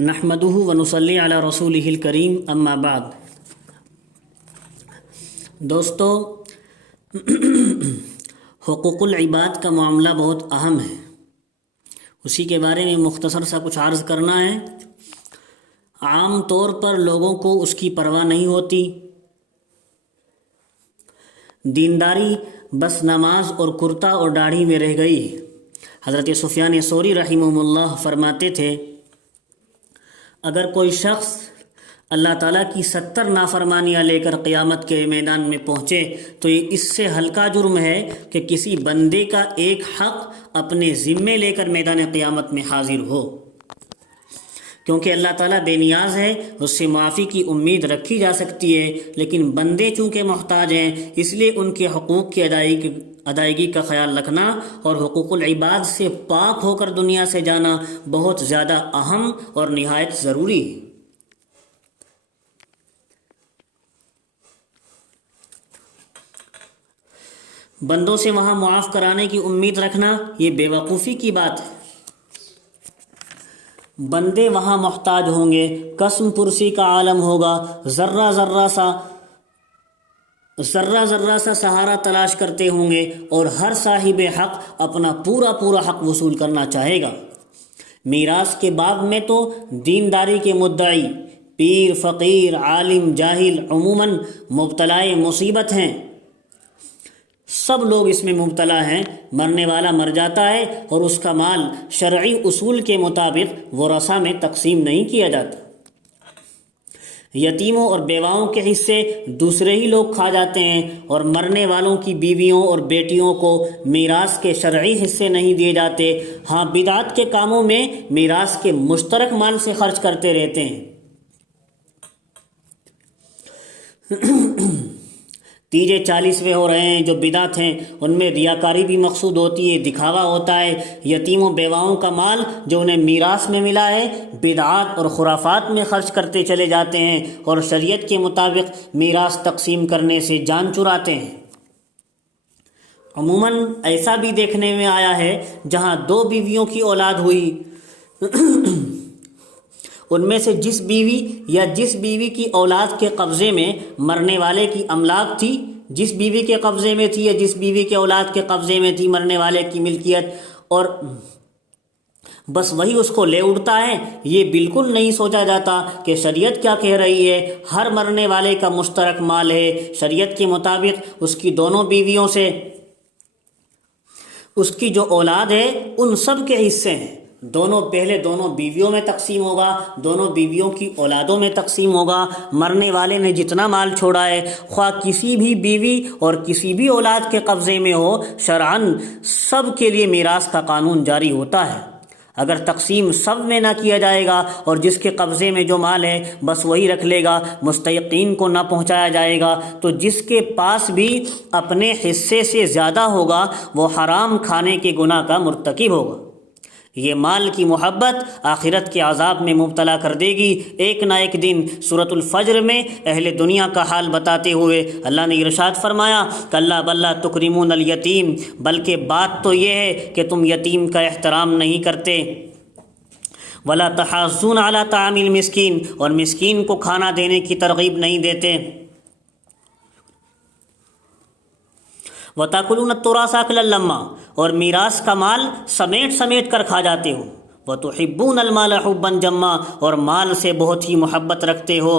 نحمدہ ونصلی علی رسولہ الکریم اما بعد۔ دوستو، حقوق العباد کا معاملہ بہت اہم ہے، اسی کے بارے میں مختصر سا کچھ عرض کرنا ہے۔ عام طور پر لوگوں کو اس کی پرواہ نہیں ہوتی، دینداری بس نماز اور کرتا اور داڑھی میں رہ گئی۔ حضرت سفیان ثوری رحمہ اللہ فرماتے تھے، اگر کوئی شخص اللہ تعالیٰ کی 70 نافرمانیاں لے کر قیامت کے میدان میں پہنچے تو یہ اس سے ہلکا جرم ہے کہ کسی بندے کا ایک حق اپنے ذمے لے کر میدان قیامت میں حاضر ہو، کیونکہ اللہ تعالیٰ بے نیاز ہے، اس سے معافی کی امید رکھی جا سکتی ہے، لیکن بندے چونکہ محتاج ہیں اس لیے ان کے حقوق کی ادائیگی کا خیال رکھنا اور حقوق العباد سے پاک ہو کر دنیا سے جانا بہت زیادہ اہم اور نہایت ضروری ہے۔ بندوں سے وہاں معاف کرانے کی امید رکھنا یہ بے وقوفی کی بات ہے۔ بندے وہاں محتاج ہوں گے، قسم پرسی کا عالم ہوگا، ذرہ ذرہ سا سہارا تلاش کرتے ہوں گے اور ہر صاحب حق اپنا پورا حق وصول کرنا چاہے گا۔ میراث کے باب میں تو دینداری کے مدعی پیر، فقیر، عالم، جاہل عموماً مبتلا مصیبت ہیں۔ سب لوگ اس میں مبتلا ہیں۔ مرنے والا مر جاتا ہے اور اس کا مال شرعی اصول کے مطابق ورثہ میں تقسیم نہیں کیا جاتا۔ یتیموں اور بیواؤں کے حصے دوسرے ہی لوگ کھا جاتے ہیں اور مرنے والوں کی بیویوں اور بیٹیوں کو میراث کے شرعی حصے نہیں دیے جاتے۔ ہاں، بدعت کے کاموں میں میراث کے مشترک مال سے خرچ کرتے رہتے ہیں۔ تیجے 40ویں ہو رہے ہیں، جو بدعت ہیں ان میں ریاکاری بھی مقصود ہوتی ہے، دکھاوا ہوتا ہے۔ یتیموں بیواؤں کا مال جو انہیں میراث میں ملا ہے بدعات اور خرافات میں خرچ کرتے چلے جاتے ہیں اور شریعت کے مطابق میراث تقسیم کرنے سے جان چراتے ہیں۔ عموماً ایسا بھی دیکھنے میں آیا ہے جہاں 2 بیویوں کی اولاد ہوئی، ان میں سے جس بیوی کی اولاد کے قبضے میں مرنے والے کی املاک تھی، جس بیوی کے قبضے میں تھی یا جس بیوی کے اولاد کے قبضے میں تھی مرنے والے کی ملکیت، اور بس وہی اس کو لے اڑتا ہے۔ یہ بالکل نہیں سوچا جاتا کہ شریعت کیا کہہ رہی ہے۔ ہر مرنے والے کا مشترک مال ہے، شریعت کے مطابق اس کی دونوں بیویوں سے اس کی جو اولاد ہے ان سب کے حصے ہیں۔ پہلے دونوں بیویوں میں تقسیم ہوگا، دونوں بیویوں کی اولادوں میں تقسیم ہوگا۔ مرنے والے نے جتنا مال چھوڑا ہے، خواہ کسی بھی بیوی اور کسی بھی اولاد کے قبضے میں ہو، شرعاً سب کے لیے میراث کا قانون جاری ہوتا ہے۔ اگر تقسیم سب میں نہ کیا جائے گا اور جس کے قبضے میں جو مال ہے بس وہی رکھ لے گا، مستحقین کو نہ پہنچایا جائے گا، تو جس کے پاس بھی اپنے حصے سے زیادہ ہوگا وہ حرام کھانے کے گناہ کا مرتکب ہوگا۔ یہ مال کی محبت آخرت کے عذاب میں مبتلا کر دے گی۔ ایک نہ ایک دن سورۃ الفجر میں اہل دنیا کا حال بتاتے ہوئے اللہ نے ارشاد فرمایا، کلا بل لا تکرمون الیتیم، بلکہ بات تو یہ ہے کہ تم یتیم کا احترام نہیں کرتے، ولا تحاضون علی طعام المسکین، اور مسکین کو کھانا دینے کی ترغیب نہیں دیتے، وَتَأْكُلُونَ التُّرَاثَ أَكْلًا لَمًّا، اور میراث کا مال سمیٹ کر کھا جاتے ہو، وَتُحِبُّونَ الْمَالَ حُبًّا جَمًّا، اور مال سے بہت ہی محبت رکھتے ہو۔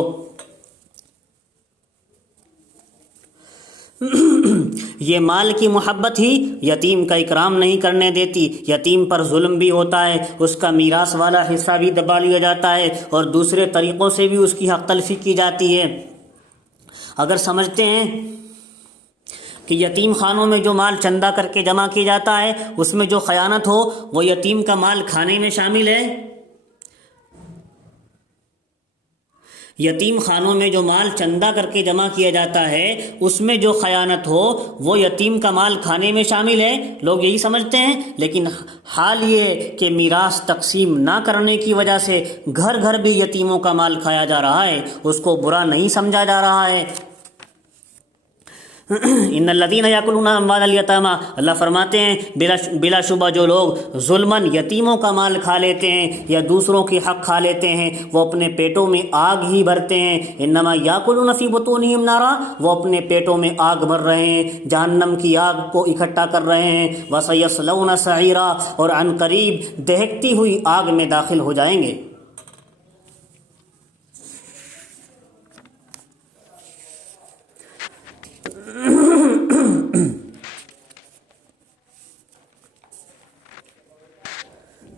یہ مال کی محبت ہی یتیم کا اکرام نہیں کرنے دیتی۔ یتیم پر ظلم بھی ہوتا ہے، اس کا میراث والا حصہ بھی دبا لیا جاتا ہے اور دوسرے طریقوں سے بھی اس کی حق تلفی کی جاتی ہے۔ اگر سمجھتے ہیں کہ یتیم خانوں میں جو مال چندہ کر کے جمع کیا جاتا ہے اس میں جو خیانت ہو وہ یتیم کا مال کھانے میں شامل ہے، یتیم خانوں میں جو مال چندہ کر کے جمع کیا جاتا ہے اس میں جو خیانت ہو وہ یتیم کا مال کھانے میں شامل ہے، لوگ یہی سمجھتے ہیں۔ لیکن حال یہ ہے کہ میراث تقسیم نہ کرنے کی وجہ سے گھر گھر بھی یتیموں کا مال کھایا جا رہا ہے، اس کو برا نہیں سمجھا جا رہا ہے۔ ان الذین یاکلون اموال الیتامی، اللہ فرماتے ہیں بلا شبہ جو لوگ ظلماً یتیموں کا مال کھا لیتے ہیں یا دوسروں کی حق کھا لیتے ہیں وہ اپنے پیٹوں میں آگ ہی بھرتے ہیں، انما یاکلون فی بطونہم نارا، وہ اپنے پیٹوں میں آگ بھر رہے ہیں، جہنم کی آگ کو اکٹھا کر رہے ہیں، وسیصلون سعیرا، اور عن قریب دہکتی ہوئی آگ میں داخل ہو جائیں گے۔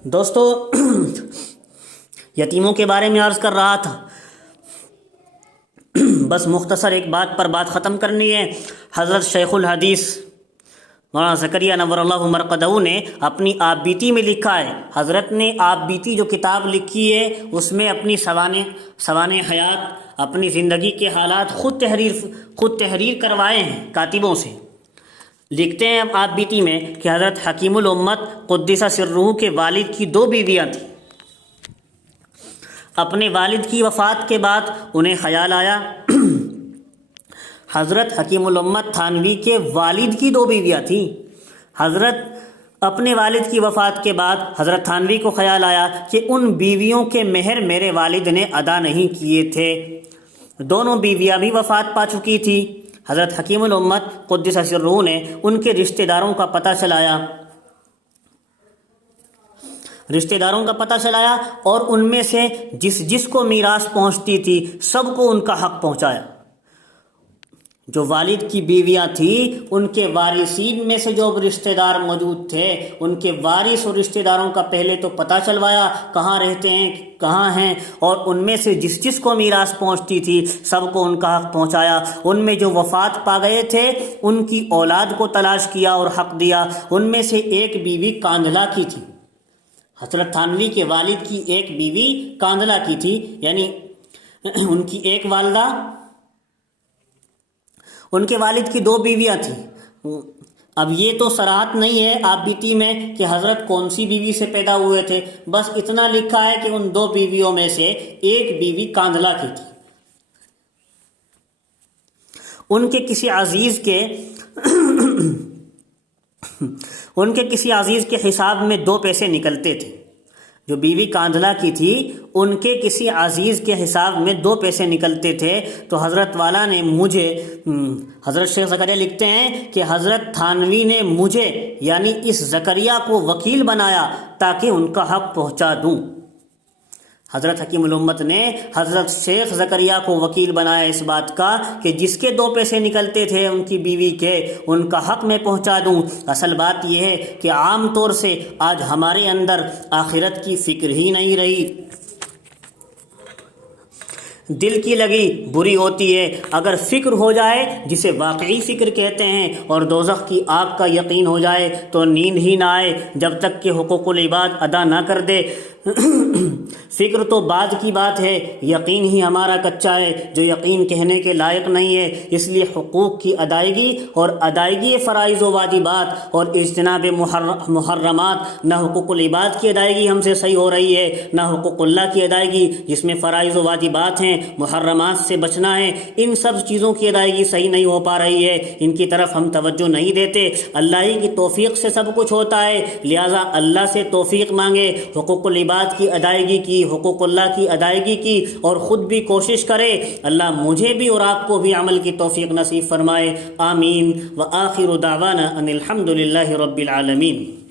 دوستو یتیموں کے بارے میں عرض کر رہا تھا، بس مختصر ایک بات پر بات ختم کرنی ہے۔ حضرت شیخ الحدیث مولانا زکریا نور اللہ مرقدہ نے اپنی آپ بیتی میں لکھا ہے، حضرت نے آپ بیتی جو کتاب لکھی ہے اس میں اپنی سوانح حیات، اپنی زندگی کے حالات خود تحریر کروائے ہیں کاتبوں سے۔ لکھتے ہیں آپ بیتی میں کہ حضرت حکیم الامت قدس سرہ کے والد کی 2 بیویاں تھیں۔ اپنے والد کی وفات کے بعد انہیں خیال آیا، حضرت حکیم الامت تھانوی کے والد کی 2 بیویاں تھیں۔ اپنے والد کی وفات کے بعد حضرت تھانوی کو خیال آیا کہ ان بیویوں کے مہر میرے والد نے ادا نہیں کیے تھے، دونوں بیویاں بھی وفات پا چکی تھی۔ حضرت حکیم الامت قدس سرہ نے ان کے رشتہ داروں کا پتہ چلایا اور ان میں سے جس کو میراث پہنچتی تھی سب کو ان کا حق پہنچایا۔ جو والد کی بیویاں تھیں ان کے وارثین میں سے جو رشتہ دار موجود تھے ان کے وارث اور رشتہ داروں کا پہلے تو پتہ چلوایا کہاں رہتے ہیں کہاں ہیں، اور ان میں سے جس کو میراث پہنچتی تھی سب کو ان کا حق پہنچایا۔ ان میں جو وفات پا گئے تھے ان کی اولاد کو تلاش کیا اور حق دیا۔ ان میں سے ایک بیوی کاندھلا کی تھی، حضرت تھانوی کے والد کی ایک بیوی کاندھلا کی تھی، یعنی ان کی ایک والدہ، ان کے والد کی 2 بیویاں تھیں۔ اب یہ تو صراحت نہیں ہے آپ بیتی میں کہ حضرت کون سی بیوی سے پیدا ہوئے تھے، بس اتنا لکھا ہے کہ ان 2 بیویوں میں سے ایک بیوی کاندھلا کی تھی۔ ان کے کسی عزیز کے حساب میں 2 پیسے نکلتے تھے۔ جو بیوی کاندھلا کی تھی ان کے کسی عزیز کے حساب میں 2 پیسے نکلتے تھے، تو حضرت والا نے مجھے، حضرت شیخ زکریا لکھتے ہیں کہ حضرت تھانوی نے مجھے یعنی اس زکریا کو وکیل بنایا تاکہ ان کا حق پہنچا دوں۔ حضرت حکیم الامت نے حضرت شیخ زکریا کو وکیل بنایا اس بات کا کہ جس کے 2 پیسے نکلتے تھے ان کی بیوی کے ان کا حق میں پہنچا دوں۔ اصل بات یہ ہے کہ عام طور سے آج ہمارے اندر آخرت کی فکر ہی نہیں رہی، دل کی لگی بری ہوتی ہے۔ اگر فکر ہو جائے جسے واقعی فکر کہتے ہیں اور دوزخ کی آگ کا یقین ہو جائے تو نیند ہی نہ آئے جب تک کہ حقوق العباد ادا نہ کر دے۔ فکر تو بعد کی بات ہے، یقین ہی ہمارا کچا ہے جو یقین کہنے کے لائق نہیں ہے۔ اس لیے حقوق کی ادائیگی اور ادائیگی فرائض و واجبات اور اجتناب محرمات، نہ حقوق العباد کی ادائیگی ہم سے صحیح ہو رہی ہے نہ حقوق اللہ کی ادائیگی جس میں فرائض و واجبات ہیں، محرمات سے بچنا ہے، ان سب چیزوں کی ادائیگی صحیح نہیں ہو پا رہی ہے، ان کی طرف ہم توجہ نہیں دیتے۔ اللہ ہی کی توفیق سے سب کچھ ہوتا ہے، لہٰذا اللہ سے توفیق مانگے، حقوق العباد کی ادائیگی کی، حقوق اللہ کی ادائیگی کی، اور خود بھی کوشش کرے۔ اللہ مجھے بھی اور آپ کو بھی عمل کی توفیق نصیب فرمائے، آمین۔ وآخر دعوانا ان الحمد للہ رب العالمین۔